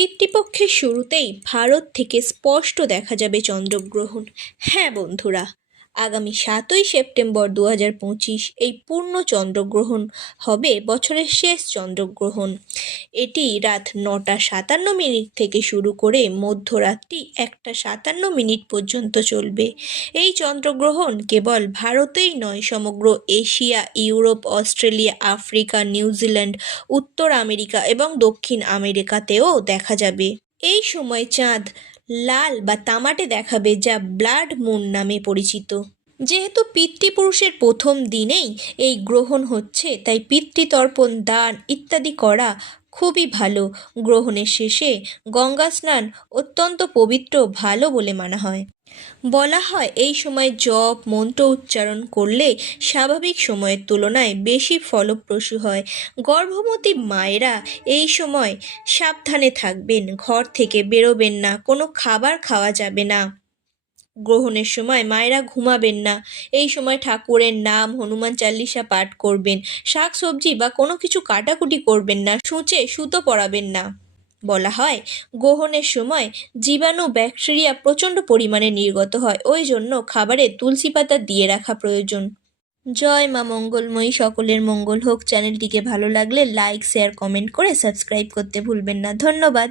পিতৃপক্ষের শুরুতেই ভারত থেকে স্পষ্ট দেখা যাবে চন্দ্রগ্রহণ। হ্যাঁ বন্ধুরা, আগামী 7ই সেপ্টেম্বর 2025 এই পূর্ণ চন্দ্রগ্রহণ হবে বছরের শেষ চন্দ্রগ্রহণ। এটি রাত 9:57 থেকে শুরু করে মধ্যরাত্রি 1:57 পর্যন্ত চলবে। এই চন্দ্রগ্রহণ কেবল ভারতেই নয়, সমগ্র Asia, Europe, Australia, Africa, New Zealand, উত্তর আমেরিকা এবং দক্ষিণ আমেরিকাতেও দেখা যাবে। এই সময় চাঁদ লাল বা তামাটে দেখাবে, যা ব্লাড মুন নামে পরিচিত। যেহেতু পিতৃপুরুষের প্রথম দিনেই এই গ্রহণ হচ্ছে, তাই পিতৃতর্পণ, দান ইত্যাদি করা খুবই ভালো। গ্রহণের শেষে গঙ্গা স্নান অত্যন্ত পবিত্র ভালো বলে মানা হয়। বলা হয় এই সময় জপ মন্ত্র উচ্চারণ করলে স্বাভাবিক সময়ের তুলনায় বেশি ফলপ্রসূ হয়। গর্ভবতী মায়েরা এই সময় সাবধানে থাকবেন, ঘর থেকে বেরোবেন না, কোনো খাবার খাওয়া যাবে না। গ্রহণের সময় মায়েরা ঘুমাবেন না। এই সময় ঠাকুরের নাম, হনুমান চালিসা পাঠ করবেন। শাক সবজি বা কোনো কিছু কাটাকুটি করবেন না, সূঁচে সুতো পরাবেন না। বলা হয় গ্রহণের সময় জীবাণু ব্যাকটেরিয়া প্রচণ্ড পরিমাণে নির্গত হয়, ওই জন্য খাবারে তুলসী পাতা দিয়ে রাখা প্রয়োজন। জয় মা মঙ্গলময়ী, সকলের মঙ্গল হোক। চ্যানেলটিকে ভালো লাগলে লাইক, শেয়ার, কমেন্ট করে সাবস্ক্রাইব করতে ভুলবেন না। ধন্যবাদ।